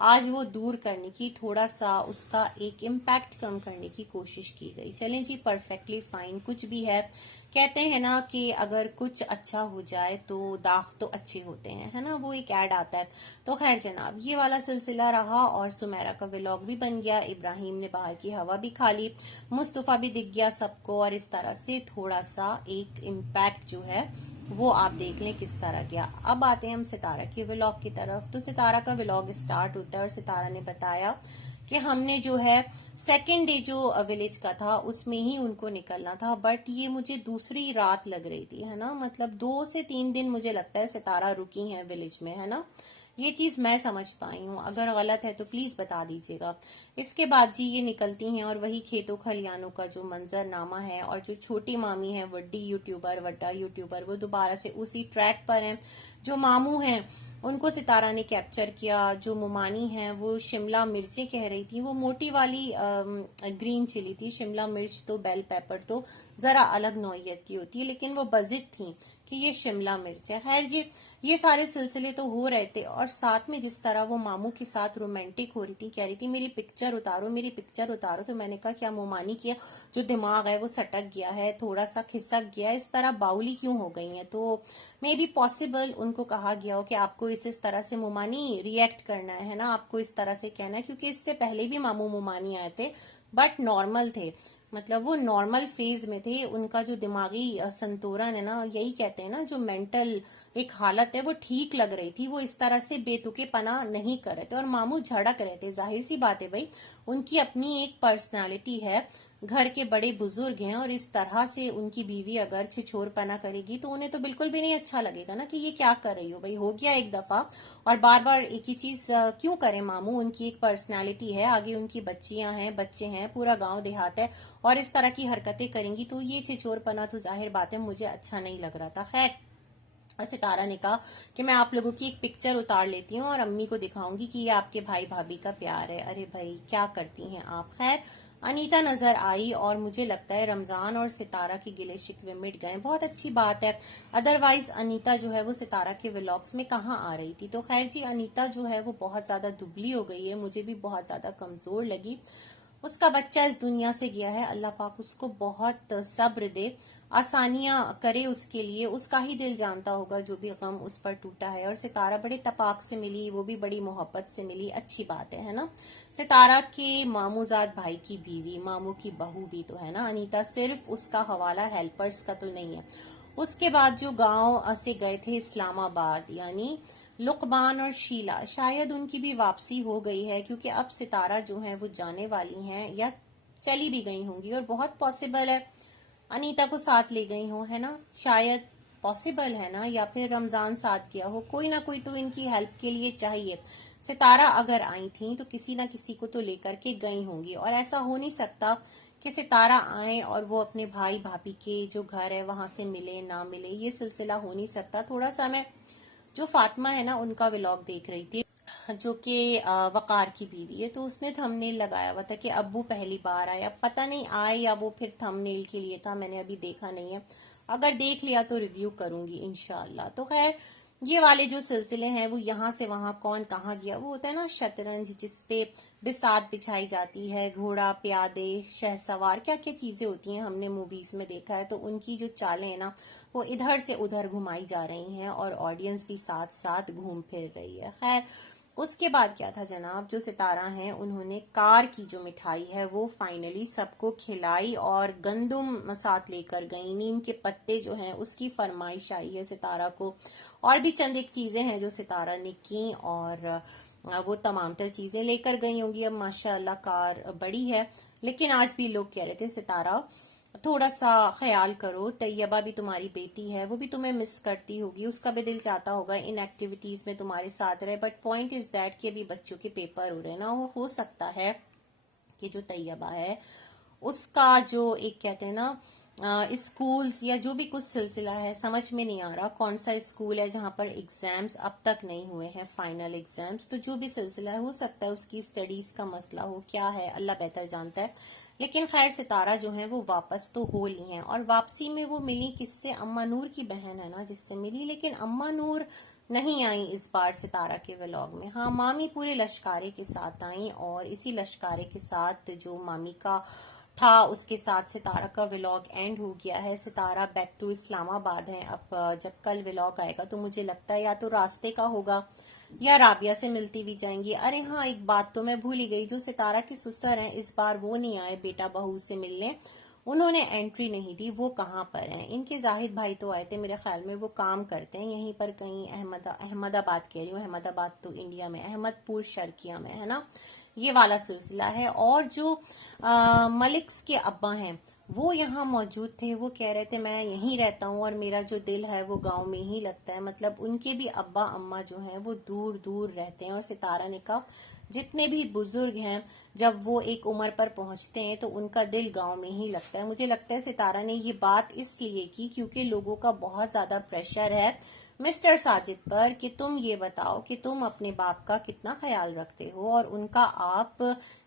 آج وہ دور کرنے کی، تھوڑا سا اس کا ایک امپیکٹ کم کرنے کی کوشش کی گئی. چلیں جی، پرفیکٹلی فائن. کچھ بھی ہے، کہتے ہیں نا کہ اگر کچھ اچھا ہو جائے تو داغ تو اچھے ہوتے ہیں، ہے نا، وہ ایک ایڈ آتا ہے. تو خیر جناب، یہ والا سلسلہ رہا اور سمیرہ کا ولاگ بھی بن گیا. ابراہیم نے باہر کی ہوا بھی کھا لی، مصطفیٰ بھی دکھ گیا سب کو، اور اس طرح سے تھوڑا سا ایک امپیکٹ جو ہے وہ آپ دیکھ لیں کس طرح گیا. اب آتے ہیں ہم ستارہ کے ولاگ کی طرف. تو ستارہ کا ولاگ سٹارٹ ہوتا ہے اور ستارہ نے بتایا کہ ہم نے جو ہے سیکنڈ ڈے جو ولیج کا تھا اس میں ہی ان کو نکلنا تھا، بٹ یہ مجھے دوسری رات لگ رہی تھی، ہے نا، مطلب 2 سے 3 دن مجھے لگتا ہے ستارہ رکی ہیں ولیج میں، ہے نا. یہ چیز میں سمجھ پائی ہوں، اگر غلط ہے تو پلیز بتا دیجیے گا. اس کے بعد جی یہ نکلتی ہیں اور وہی کھیتوں کھلیانوں کا جو منظر نامہ ہے، اور جو چھوٹی مامی ہے وڈا یوٹیوبر، وہ دوبارہ سے اسی ٹریک پر ہیں. جو ماموں ہیں ان کو ستارہ نے کیپچر کیا. جو ممانی ہیں وہ شملہ مرچیں کہہ رہی تھی، وہ موٹی والی گرین چلی تھی. شملہ مرچ تو بیل پیپر تو ذرا الگ نوعیت کی ہوتی ہے، لیکن وہ بضد تھیں کہ یہ شملہ مرچ ہے. خیر جی، یہ سارے سلسلے تو ہو رہے تھے، اور ساتھ میں جس طرح وہ ماموں کے ساتھ رومانٹک ہو رہی تھی، کہہ رہی تھی میری پکچر اتارو. تو میں نے کہا کیا ممانی کیا جو دماغ ہے وہ سٹک گیا ہے، تھوڑا سا کھسک گیا، اس طرح باؤلی کیوں ہو گئی ہیں. تو مے بی پاسبل ان کو کہا گیا ہو کہ آپ کو اس طرح سے ممانی ریئیکٹ کرنا ہے نا، آپ کو اس طرح سے کہنا ہے، کیونکہ اس سے پہلے بھی ماموں ممانی آئے تھے بٹ نارمل تھے، مطلب وہ نارمل فیز میں تھے. ان کا جو دماغی سنتورن ہے نا، یہی کہتے ہیں نا، جو مینٹل ایک حالت ہے وہ ٹھیک لگ رہی تھی. وہ اس طرح سے بے تکے پنا نہیں کر رہے تھے، اور ماموں جھڑک رہے تھے. ظاہر سی بات ہے بھائی، ان کی اپنی ایک پرسنالٹی ہے، گھر کے بڑے بزرگ ہیں، اور اس طرح سے ان کی بیوی اگر چھچور پنا کرے گی تو انہیں تو بالکل بھی نہیں اچھا لگے گا نا کہ یہ کیا کر رہی ہو بھائی، ہو گیا ایک دفعہ، اور بار بار ایک ہی چیز کیوں کریں. ماموں ان کی ایک پرسنالٹی ہے، آگے ان کی بچیاں ہیں، بچے ہیں، پورا گاؤں دیہات ہے، اور اس طرح کی حرکتیں کریں گی تو یہ چھچور پنا تو ظاہر بات ہے مجھے اچھا نہیں لگ رہا تھا. خیر، ستارہ نے کہا کہ میں آپ لوگوں کی ایک پکچر اتار لیتی ہوں اور امی کو دکھاؤں گی کہ یہ آپ کے بھائی بھابھی کا پیار ہے. ارے بھائی کیا کرتی ہیں آپ. خیر، انیتا نظر آئی اور مجھے لگتا ہے رمضان اور ستارہ کے گلے شکوے مٹ گئے. بہت اچھی بات ہے، ادروائز انیتا جو ہے وہ ستارہ کے ولاگس میں کہاں آ رہی تھی. تو خیر جی، انیتا جو ہے وہ بہت زیادہ دبلی ہو گئی ہے، مجھے بھی بہت زیادہ کمزور لگی. اس کا بچہ اس دنیا سے گیا ہے، اللہ پاک اس کو بہت صبر دے، آسانیاں کرے اس کے لیے. اس کا ہی دل جانتا ہوگا جو بھی غم اس پر ٹوٹا ہے. اور ستارہ بڑے تپاک سے ملی، وہ بھی بڑی محبت سے ملی، اچھی بات ہے نا. ستارہ کے ماموزاد بھائی کی بیوی، ماموں کی بہو بھی تو ہے نا انیتا، صرف اس کا حوالہ ہیلپرز کا تو نہیں ہے. اس کے بعد جو گاؤں سے گئے تھے اسلام آباد، یعنی لقمان اور شیلا، شاید ان کی بھی واپسی ہو گئی ہے، کیونکہ اب ستارہ جو ہیں وہ جانے والی ہیں یا چلی بھی گئی ہوں گی، اور بہت پاسبل ہے انیتا کو ساتھ لے گئی ہوں، ہے نا، شاید پاسبل ہے نا، یا پھر رمضان ساتھ گیا ہو. کوئی نہ کوئی تو ان کی ہیلپ کے لیے چاہیے. ستارہ اگر آئی تھیں تو کسی نہ کسی کو تو لے کر کے گئی ہوں گی، اور ایسا ہو نہیں سکتا کہ ستارہ آئیں اور وہ اپنے بھائی بھابھی کے جو گھر ہے وہاں سے ملے نہ ملے. یہ سلسلہ ہو نہیں سکتا. تھوڑا سا میں جو فاطمہ ہے نا ان کا ولاگ دیکھ رہی تھی، جو کہ وقار کی بیوی ہے، تو اس نے تھم نیل لگایا ہوا تھا کہ ابو پہلی بار آئے. اب پتہ نہیں آئے یا وہ پھر تھم نیل کے لیے تھا، میں نے ابھی دیکھا نہیں ہے، اگر دیکھ لیا تو ریویو کروں گی انشاءاللہ. تو خیر، یہ والے جو سلسلے ہیں وہ یہاں سے وہاں کون کہاں گیا، وہ ہوتا ہے نا شطرنج جس پہ بساط بچھائی جاتی ہے، گھوڑا، پیادے، شہ سوار، کیا کیا چیزیں ہوتی ہیں، ہم نے موویز میں دیکھا ہے. تو ان کی جو چالیں ہیں نا وہ ادھر سے ادھر گھمائی جا رہی ہیں، اور آڈینس بھی ساتھ ساتھ گھوم پھر رہی ہے. خیر، اس کے بعد کیا تھا جناب، جو ستارہ ہیں انہوں نے کار کی جو مٹھائی ہے وہ فائنلی سب کو کھلائی، اور گندم ساتھ لے کر گئی. نیم کے پتے جو ہیں اس کی فرمائش آئی ہے ستارہ کو، اور بھی چند ایک چیزیں ہیں جو ستارہ نے کی، اور وہ تمام تر چیزیں لے کر گئی ہوں گی. اب ماشاءاللہ کار بڑی ہے، لیکن آج بھی لوگ کہہ رہے تھے ستارہ تھوڑا سا خیال کرو، طیبہ بھی تمہاری بیٹی ہے، وہ بھی تمہیں مس کرتی ہوگی، اس کا بھی دل چاہتا ہوگا ان ایکٹیویٹیز میں تمہارے ساتھ رہے. بٹ پوائنٹ از دیٹ کہ ابھی بچوں کے پیپر ہو رہے ہیں نا، وہ ہو سکتا ہے کہ جو طیبہ ہے اس کا جو ایک کہتے ہیں نا اسکولز یا جو بھی کچھ سلسلہ ہے، سمجھ میں نہیں آ رہا کون سا اسکول ہے جہاں پر ایگزامز اب تک نہیں ہوئے ہیں، فائنل ایگزامز. تو جو بھی سلسلہ ہے ہو سکتا ہے اس کی اسٹڈیز کا مسئلہ ہو، کیا ہے اللہ بہتر جانتا ہے. لیکن خیر ستارہ جو ہیں وہ واپس تو ہو لی ہیں، اور واپسی میں وہ ملی کس سے؟ اماں نور کی بہن ہے نا جس سے ملی، لیکن اماں نور نہیں آئیں اس بار ستارہ کے ولاگ میں. ہاں مامی پورے لشکارے کے ساتھ آئیں، اور اسی لشکارے کے ساتھ جو مامی کا تھا اس کے ساتھ ستارہ کا ولاگ اینڈ ہو گیا ہے. ستارہ بیک ٹو اسلام آباد ہیں. اب جب کل ولاگ آئے گا تو مجھے لگتا ہے یا تو راستے کا ہوگا یا رابعہ سے ملتی بھی جائیں گی. ارے ہاں ایک بات تو میں بھول ہی گئی، جو ستارہ کے سسر ہیں اس بار وہ نہیں آئے بیٹا بہو سے ملنے، انہوں نے انٹری نہیں دی. وہ کہاں پر ہیں؟ ان کے زاہد بھائی تو آئے تھے، میرے خیال میں وہ کام کرتے ہیں یہیں پر کہیں، احمد آباد کہہ رہی ہوں، احمد آباد تو انڈیا میں، احمد پور شرقیہ میں ہے نا، یہ والا سلسلہ ہے. اور جو ملکس کے ابا ہیں وہ یہاں موجود تھے، وہ کہہ رہے تھے میں یہیں رہتا ہوں اور میرا جو دل ہے وہ گاؤں میں ہی لگتا ہے. مطلب ان کے بھی ابا اماں جو ہیں وہ دور دور رہتے ہیں، اور ستارہ نے کہا جتنے بھی بزرگ ہیں جب وہ ایک عمر پر پہنچتے ہیں تو ان کا دل گاؤں میں ہی لگتا ہے. مجھے لگتا ہے ستارہ نے یہ بات اس لیے کی کیونکہ لوگوں کا بہت زیادہ پریشر ہے مسٹر ساجد پر کہ تم یہ بتاؤ کہ تم اپنے باپ کا کتنا خیال رکھتے ہو اور ان کا آپ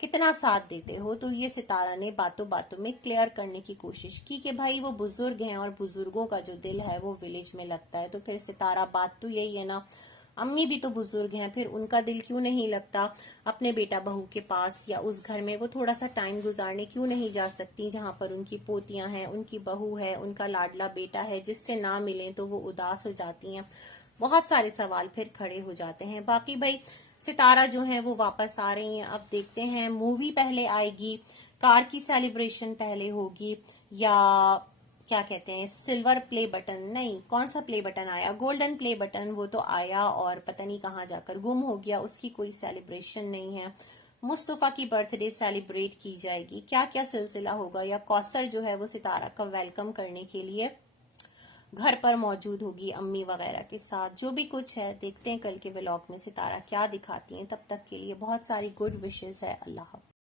کتنا ساتھ دیتے ہو. تو یہ ستارہ نے باتوں باتوں میں کلیئر کرنے کی کوشش کی کہ بھائی وہ بزرگ ہیں اور بزرگوں کا جو دل ہے وہ ولیج میں لگتا ہے. تو پھر ستارہ بات تو یہی ہے نا، امی بھی تو بزرگ ہیں، پھر ان کا دل کیوں نہیں لگتا اپنے بیٹا بہو کے پاس، یا اس گھر میں وہ تھوڑا سا ٹائم گزارنے کیوں نہیں جا سکتی جہاں پر ان کی پوتیاں ہیں، ان کی بہو ہے، ان کا لاڈلا بیٹا ہے جس سے نہ ملیں تو وہ اداس ہو جاتی ہیں. بہت سارے سوال پھر کھڑے ہو جاتے ہیں. باقی بھائی ستارہ جو ہیں وہ واپس آ رہی ہیں. اب دیکھتے ہیں مووی پہلے آئے گی، کار کی سیلیبریشن پہلے ہوگی، یا کیا کہتے ہیں سلور پلے بٹن، نہیں کون سا پلے بٹن آیا، گولڈن پلے بٹن، وہ تو آیا اور پتہ نہیں کہاں جا کر گم ہو گیا، اس کی کوئی سیلیبریشن نہیں ہے. مصطفیٰ کی برتھ ڈے سیلیبریٹ کی جائے گی، کیا کیا سلسلہ ہوگا، یا کوثر جو ہے وہ ستارہ کا ویلکم کرنے کے لیے گھر پر موجود ہوگی امی وغیرہ کے ساتھ. جو بھی کچھ ہے دیکھتے ہیں کل کے ولاگ میں ستارہ کیا دکھاتی ہیں. تب تک کے لیے بہت ساری گڈ وشز ہے. اللہ حافظ.